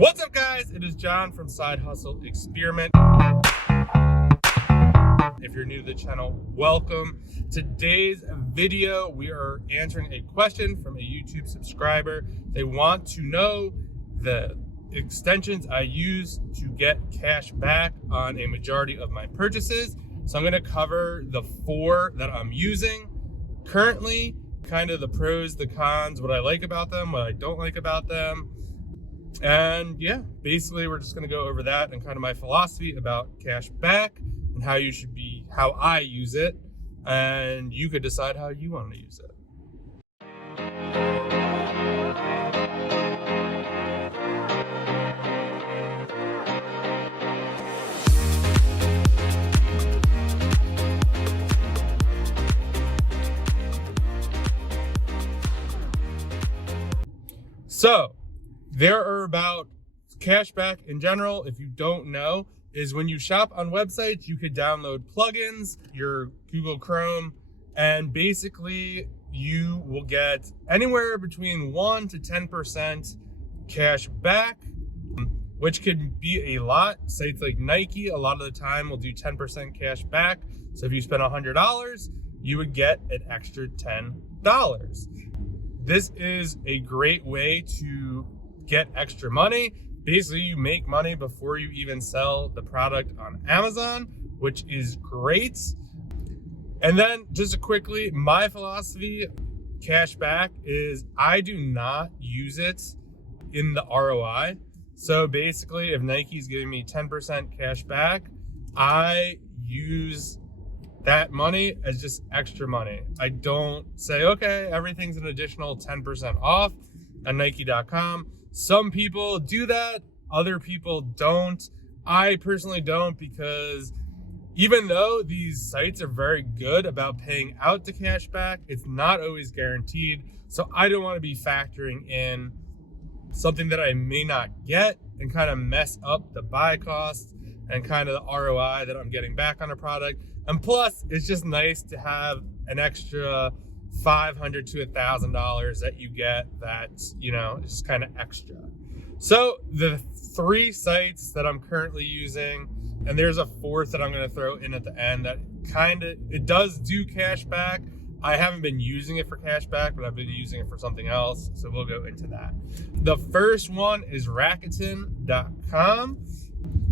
What's up, guys? It is John from Side Hustle Experiment. If you're new to the channel, welcome. Today's video, we are answering a question from a YouTube subscriber. They want to know the extensions I use to get cash back on a majority of my purchases. So I'm going to cover the 4 that I'm using currently, kind of the pros, the cons, what I like about them, what I don't like about them. And yeah, basically we're just going to go over that and kind of my philosophy about cash back and how I use it, and you could decide how you want to use it. So there are about cashback in general, if you don't know, is when you shop on websites, you could download plugins, your Google Chrome, and basically you will get anywhere between 1 to 10% cash back, which could be a lot. Sites like Nike, a lot of the time will do 10% cash back. So if you spend $100, you would get an extra $10. This is a great way to get extra money. Basically, you make money before you even sell the product on Amazon, which is great. And then just quickly, my philosophy, cash back, is I do not use it in the ROI. So basically, if Nike's giving me 10% cash back, I use that money as just extra money. I don't say, okay, everything's an additional 10% off on Nike.com. Some people do that, other people don't. I personally don't, because even though these sites are very good about paying out the cash back, it's not always guaranteed. So I don't want to be factoring in something that I may not get and kind of mess up the buy cost and kind of the ROI that I'm getting back on a product. And plus, it's just nice to have an extra $500 to $1,000 that you get that's, it's just kind of extra. So the 3 sites that I'm currently using, and there's a 4th that I'm going to throw in at the end that it does do cash back. I haven't been using it for cash back, but I've been using it for something else. So we'll go into that. The first one is Racketon.com.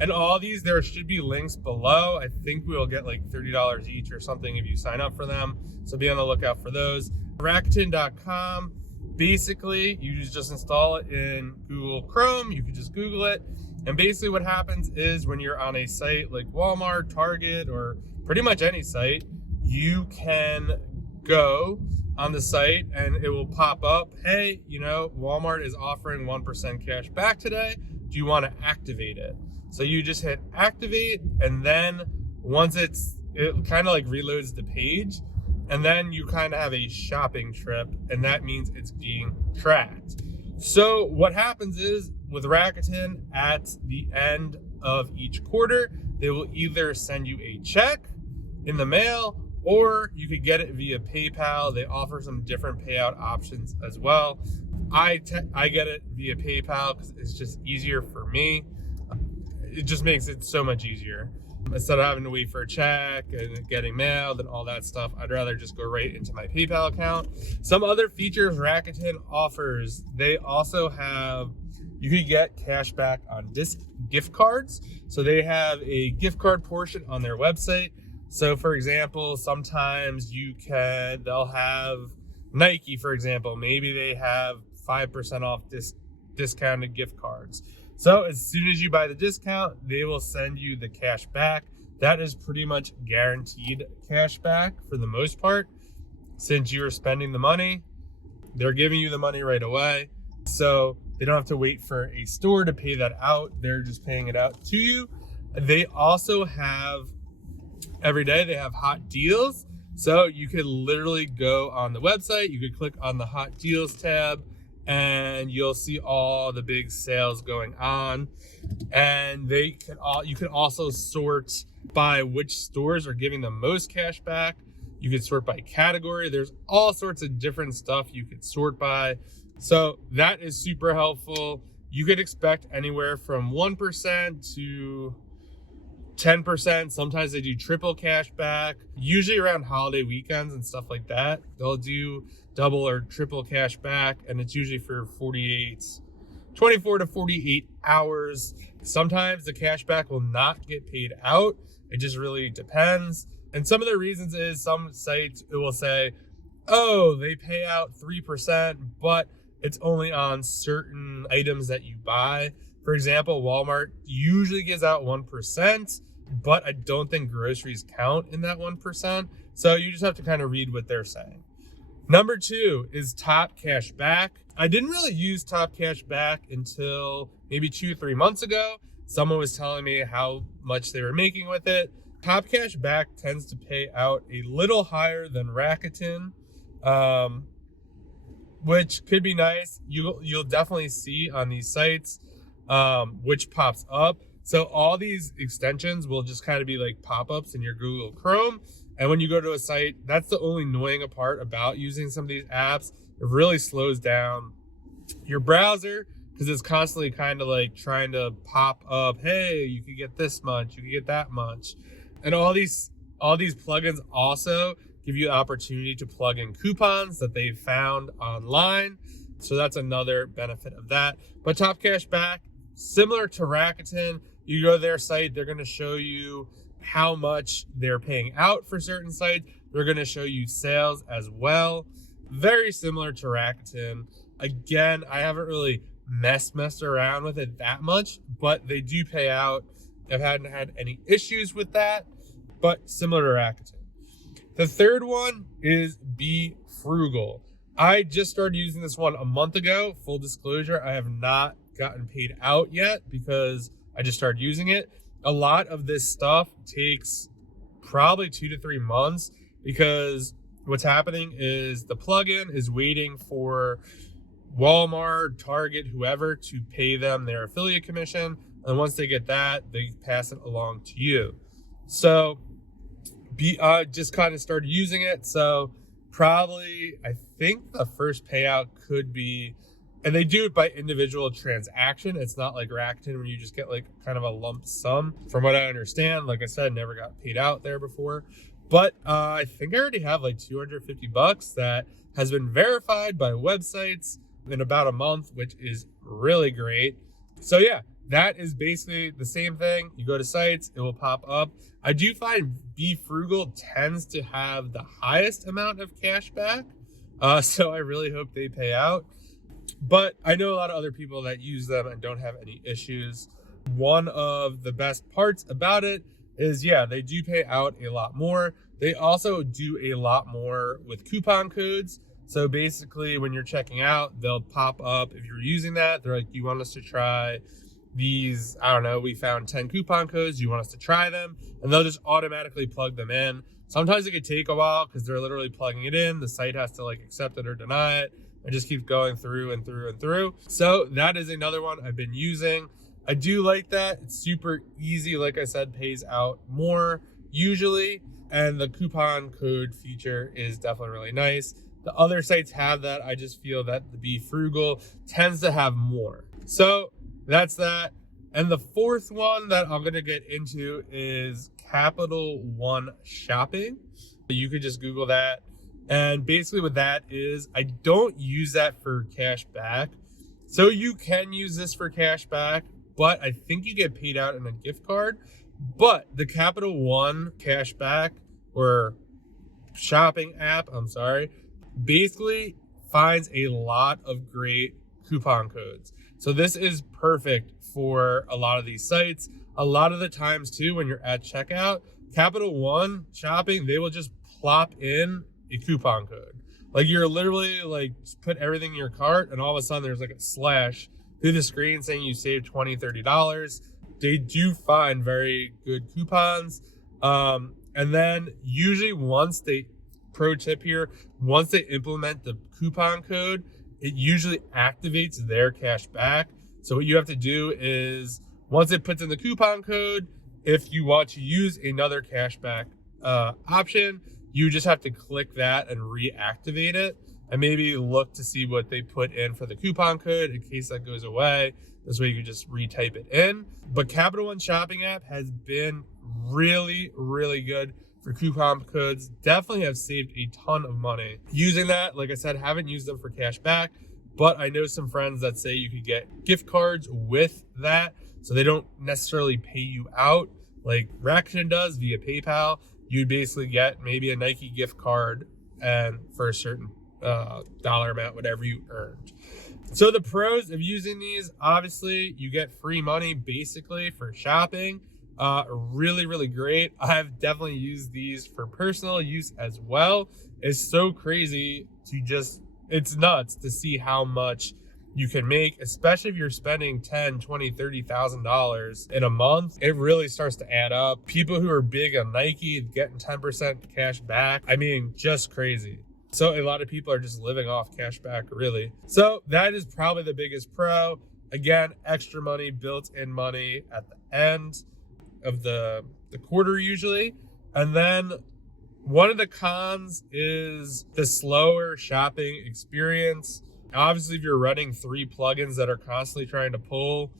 And all these, there should be links below. I think we'll get like $30 each or something if you sign up for them. So be on the lookout for those. Racketon.com, basically, you just install it in Google Chrome. You can just Google it. And basically what happens is when you're on a site like Walmart, Target, or pretty much any site, you can go on the site and it will pop up, hey, Walmart is offering 1% cash back today. Do you want to activate it? So you just hit activate, and then once it kind of like reloads the page, and then you kind of have a shopping trip, and that means it's being tracked. So what happens is with Racketon, at the end of each quarter, they will either send you a check in the mail, or you could get it via PayPal. They offer some different payout options as well. I get it via PayPal because it's just easier for me. It just makes it so much easier. Instead of having to wait for a check and getting mailed and all that stuff, I'd rather just go right into my PayPal account. Some other features Racketon offers, they also have, you could get cash back on gift cards. So they have a gift card portion on their website. So for example, sometimes they'll have Nike, for example, maybe they have 5% off discounted gift cards. So as soon as you buy the discount, they will send you the cash back. That is pretty much guaranteed cash back for the most part. Since you're spending the money, they're giving you the money right away. So they don't have to wait for a store to pay that out. They're just paying it out to you. They also have, every day they have hot deals. So you could literally go on the website, you could click on the hot deals tab, and you'll see all the big sales going on. And you can also sort by which stores are giving the most cash back. You could sort by category. There's all sorts of different stuff you could sort by. So that is super helpful. you could expect anywhere from 1% to 10%. Sometimes they do triple cash back, usually around holiday weekends and stuff like that. They'll do double or triple cash back, and it's usually for 24 to 48 hours. Sometimes the cash back will not get paid out. It just really depends. And some of the reasons is some sites, it will say, oh, they pay out 3%, but it's only on certain items that you buy. For example, Walmart usually gives out 1%, but I don't think groceries count in that 1%. So you just have to kind of read what they're saying. Number 2 is Top Cash Back. I didn't really use Top Cash Back until maybe 2-3 months ago. Someone was telling me how much they were making with it. Top Cash Back tends to pay out a little higher than Racketon, which could be nice. You'll definitely see on these sites which pops up. So all these extensions will just kind of be like pop-ups in your Google Chrome. And when you go to a site, that's the only annoying part about using some of these apps. It really slows down your browser because it's constantly kind of like trying to pop up, hey, you could get this much, you could get that much. And all these plugins also give you the opportunity to plug in coupons that they've found online. So that's another benefit of that. But Top Cash Back, similar to Racketon, you go to their site, they're going to show you how much they're paying out for certain sites. They're going to show you sales as well. Very similar to Racketon. Again, I haven't really messed around with it that much, but they do pay out. I haven't had any issues with that, but similar to Racketon. The third one is Be Frugal. I just started using this one a month ago. Full disclosure, I have not gotten paid out yet because I just started using it. A lot of this stuff takes probably 2 to 3 months because what's happening is the plugin is waiting for Walmart, Target, whoever to pay them their affiliate commission. And once they get that, they pass it along to you. So just kind of started using it. So probably, I think the first payout could be, and they do it by individual transaction. It's not like Racketon where you just get like kind of a lump sum. From what I understand, like I said, never got paid out there before. But I think I already have like $250 that has been verified by websites in about a month, which is really great. So yeah, that is basically the same thing. You go to sites, it will pop up. I do find Be Frugal tends to have the highest amount of cash back. So I really hope they pay out. But I know a lot of other people that use them and don't have any issues. One of the best parts about it is, yeah, they do pay out a lot more. They also do a lot more with coupon codes. So basically, when you're checking out, they'll pop up. If you're using that, they're like, you want us to try these, I don't know, we found 10 coupon codes. You want us to try them? And they'll just automatically plug them in. Sometimes it could take a while because they're literally plugging it in. The site has to like accept it or deny it. It just keeps going through and through and through. So that is another one I've been using. I do like that. It's super easy. Like I said, pays out more usually. And the coupon code feature is definitely really nice. The other sites have that. I just feel that the Be Frugal tends to have more. So that's that. And the fourth one that I'm going to get into is Capital One Shopping. You could just Google that. And basically what that is, I don't use that for cash back. So you can use this for cash back, but I think you get paid out in a gift card. But the Capital One cash back or shopping app, basically finds a lot of great coupon codes. So this is perfect for a lot of these sites. A lot of the times too, when you're at checkout, Capital One Shopping, they will just plop in a coupon code. Like you're literally like put everything in your cart and all of a sudden there's like a slash through the screen saying you saved $20, $30. They do find very good coupons. And then usually pro tip here, once they implement the coupon code, it usually activates their cash back. So what you have to do is once it puts in the coupon code, if you want to use another cashback option, you just have to click that and reactivate it. and maybe look to see what they put in for the coupon code in case that goes away. This way you can just retype it in. But Capital One shopping app has been really, really good for coupon codes. Definitely have saved a ton of money using that. Like I said, haven't used them for cash back, but I know some friends that say you could get gift cards with that, so they don't necessarily pay you out like Racketon does via PayPal. You'd basically get maybe a Nike gift card and for a certain dollar amount, whatever you earned. So the pros of using these, obviously you get free money basically for shopping. Really, really great. I've definitely used these for personal use as well. It's so crazy to it's nuts to see how much you can make, especially if you're spending $10,000, $20,000, $30,000 in a month. It really starts to add up. People who are big on Nike getting 10% cash back. I mean, just crazy. So a lot of people are just living off cash back, really. So that is probably the biggest pro. Again, extra money, built-in money at the end of the quarter usually. And then one of the cons is the slower shopping experience. Obviously, if you're running 3 plugins that are constantly trying to pull,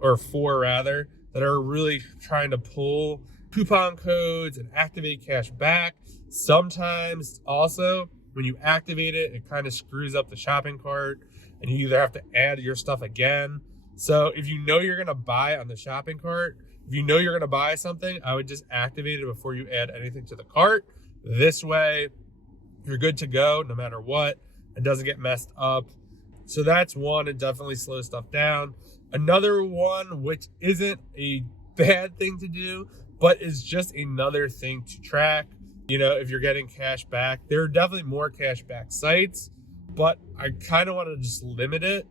or 4 rather, that are really trying to pull coupon codes and activate cash back, sometimes also when you activate it, it kind of screws up the shopping cart and you either have to add your stuff again. So if you know you're going to buy on the shopping cart, if you know you're going to buy something, I would just activate it before you add anything to the cart. This way, you're good to go no matter what. It doesn't get messed up. So that's one, it definitely slows stuff down. Another one, which isn't a bad thing to do, but is just another thing to track. You know, if you're getting cash back, there are definitely more cash back sites, but I kind of want to just limit it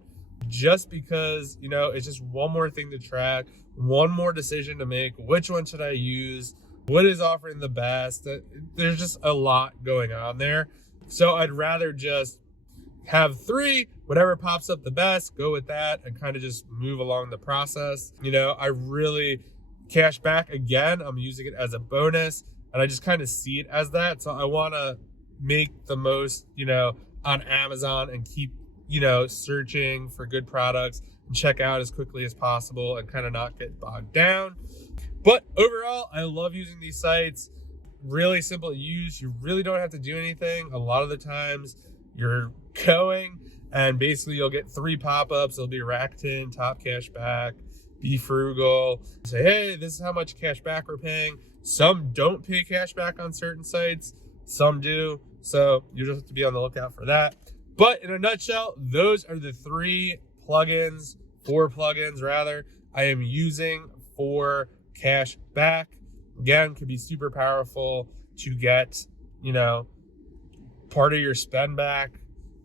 just because, you know, it's just one more thing to track, one more decision to make. Which one should I use? What is offering the best? There's just a lot going on there. So I'd rather just have 3, whatever pops up the best, go with that and kind of just move along the process. You know, I really cash back again, I'm using it as a bonus and I just kind of see it as that. So I want to make the most, you know, on Amazon and keep, you know, searching for good products and check out as quickly as possible and kind of not get bogged down. But overall, I love using these sites. Really simple to use. You really don't have to do anything. A lot of the times you're going and basically you'll get 3 pop-ups. It'll be Racketon, top cash back, be frugal. Say, hey, this is how much cash back we're paying. Some don't pay cash back on certain sites. Some do. So you just have to be on the lookout for that. But in a nutshell, those are the 3 plugins, 4 plugins rather, I am using for cash back. Again, could be super powerful to get, you know, part of your spend back.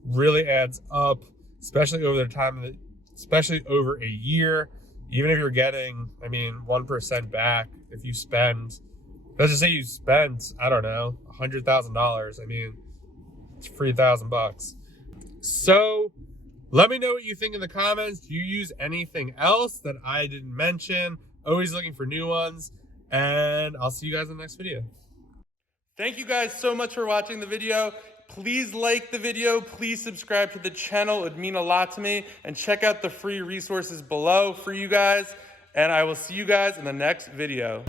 Really adds up, especially over the time, especially over a year. Even if you're getting, 1% back, if you spend, let's just say you spend, I don't know, $100,000. It's $3,000. So let me know what you think in the comments. Do you use anything else that I didn't mention? Always looking for new ones. And I'll see you guys in the next video. Thank you guys so much for watching the video. Please like the video. Please subscribe to the channel. It would mean a lot to me. And check out the free resources below for you guys. And I will see you guys in the next video.